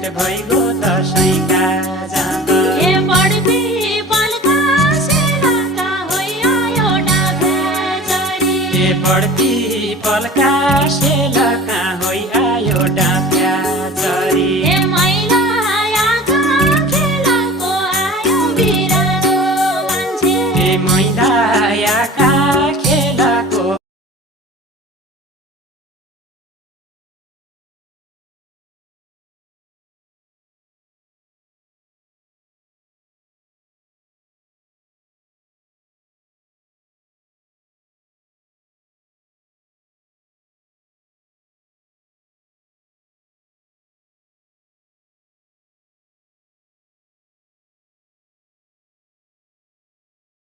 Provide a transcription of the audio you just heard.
भेट भइगयो दसैँका जाँद ए बढ्ती पल्का सेलाका होइआयो डाँफेचरी ए बढ्ती पल्का सेलाका होइ आयो डाँफ्याचरी ए मैलायाका खेलाको आयो बिरानो मान्छे ए मैलायाका